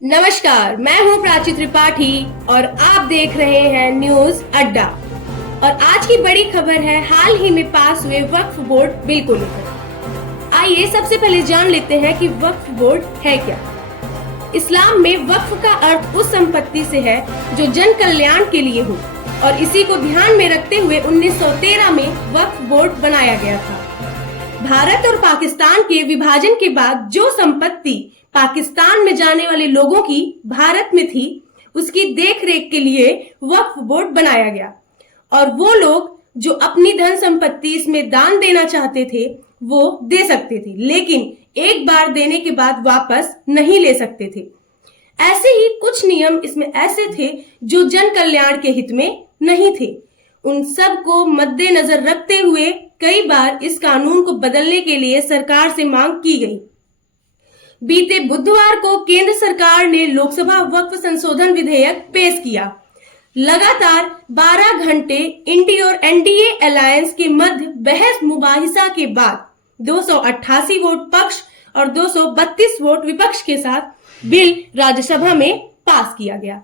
नमस्कार, मैं हूं प्राची त्रिपाठी और आप देख रहे हैं न्यूज अड्डा। और आज की बड़ी खबर है हाल ही में पास हुए वक्फ बोर्ड बिल को लेकर। आइए सबसे पहले जान लेते हैं कि वक्फ बोर्ड है क्या। इस्लाम में वक्फ का अर्थ उस संपत्ति से है जो जन कल्याण के लिए हो और इसी को ध्यान में रखते हुए 1913 में वक्फ बोर्ड बनाया गया था। भारत और पाकिस्तान के विभाजन के बाद जो संपत्ति पाकिस्तान में जाने वाले लोगों की भारत में थी, उसकी देखरेख के लिए वक्फ बोर्ड बनाया गया और वो लोग जो अपनी धन संपत्ति इसमें दान देना चाहते थे वो दे सकते थे, लेकिन एक बार देने के बाद वापस नहीं ले सकते थे। ऐसे ही कुछ नियम इसमें ऐसे थे जो जन कल्याण के हित में नहीं थे। उन सब को मद्देनजर रखते हुए कई बार इस कानून को बदलने के लिए सरकार से मांग की गई। बीते बुधवार को केंद्र सरकार ने लोकसभा वक्फ संशोधन विधेयक पेश किया। लगातार 12 घंटे इंडी और एनडीए अलायंस के मध्य बहस मुबाहिसा के बाद 288 वोट पक्ष और 232 वोट विपक्ष के साथ बिल राज्यसभा में पास किया गया।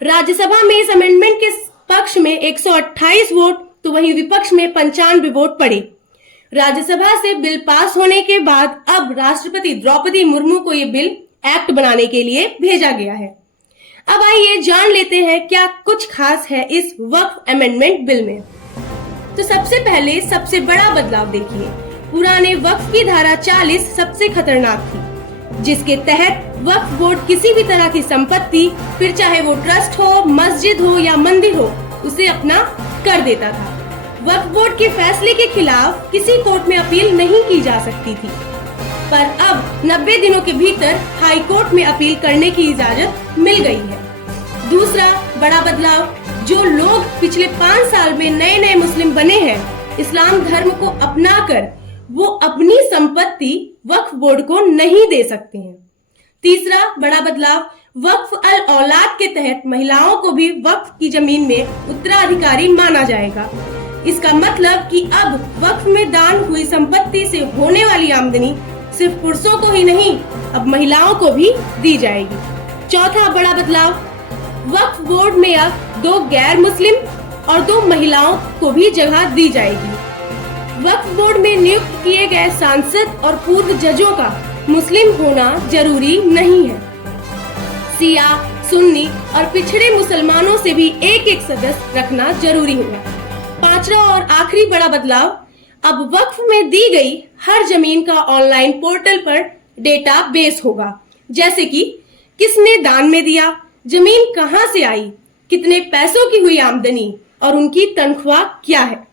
राज्यसभा में इस अमेंडमेंट के पक्ष में 128 वोट तो वहीं विपक्ष में 95 वोट पड़े। राज्यसभा से बिल पास होने के बाद अब राष्ट्रपति द्रौपदी मुर्मू को ये बिल एक्ट बनाने के लिए भेजा गया है। अब आइए जान लेते हैं क्या कुछ खास है इस वक्फ अमेंडमेंट बिल में। तो सबसे पहले सबसे बड़ा बदलाव देखिए। पुराने वक्फ की धारा 40 सबसे खतरनाक थी, जिसके तहत वक्फ बोर्ड किसी भी तरह की संपत्ति, फिर चाहे वो ट्रस्ट हो, मस्जिद हो या मंदिर हो, उसे अपना कर देता था। वक्फ बोर्ड के फैसले के खिलाफ किसी कोर्ट में अपील नहीं की जा सकती थी, पर अब 90 दिनों के भीतर हाई कोर्ट में अपील करने की इजाजत मिल गई है। दूसरा बड़ा बदलाव, जो लोग पिछले 5 साल में नए नए मुस्लिम बने हैं, इस्लाम धर्म को अपनाकर वो अपनी संपत्ति वक्फ बोर्ड को नहीं दे सकते हैं। तीसरा बड़ा बदलाव, वक्फ अल औलाद के तहत महिलाओं को भी वक्फ की जमीन में उत्तराधिकारी माना जाएगा। इसका मतलब कि अब वक्फ में दान हुई संपत्ति से होने वाली आमदनी सिर्फ पुरुषों को ही नहीं, अब महिलाओं को भी दी जाएगी। चौथा बड़ा बदलाव, वक्फ बोर्ड में अब 2 गैर मुस्लिम और 2 महिलाओं को भी जगह दी जाएगी। वक्फ बोर्ड में नियुक्त किए गए सांसद और पूर्व जजों का मुस्लिम होना जरूरी नहीं है। सिया, सुन्नी और पिछड़े मुसलमानों से भी एक सदस्य रखना जरूरी होगा। पांचवा और आखिरी बड़ा बदलाव, अब वक्फ में दी गई हर जमीन का ऑनलाइन पोर्टल पर डेटा बेस होगा, जैसे कि किसने दान में दिया, जमीन कहां से आई, कितने पैसों की हुई आमदनी और उनकी तनख्वाह क्या है।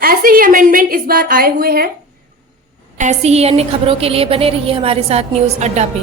ऐसे ही अमेंडमेंट इस बार आए हुए हैं। ऐसी ही अन्य खबरों के लिए बने रहिए हमारे साथ न्यूज अड्डा पे।